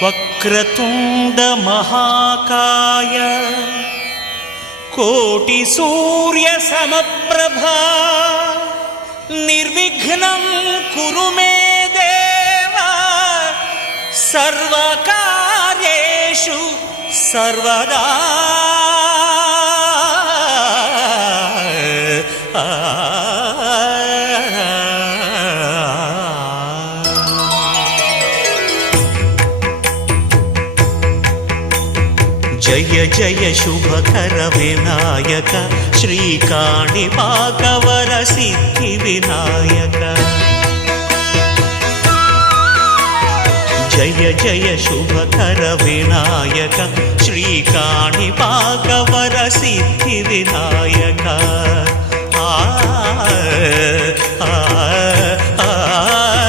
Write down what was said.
వక్రతుండ మహాకాయ కోటి సూర్య సమప్రభా నిర్విఘ్నం కురు మే దేవ సర్వకార్యేషు సర్వదా. జయ జయ శుభకర వినాయక శ్రీకాణిపాకవర సిద్ధి వినాయక. జయ జయ శుభకర వినాయక శ్రీకాణిపాకవర సిద్ధి వినాయక. ఆ ఆ ఆ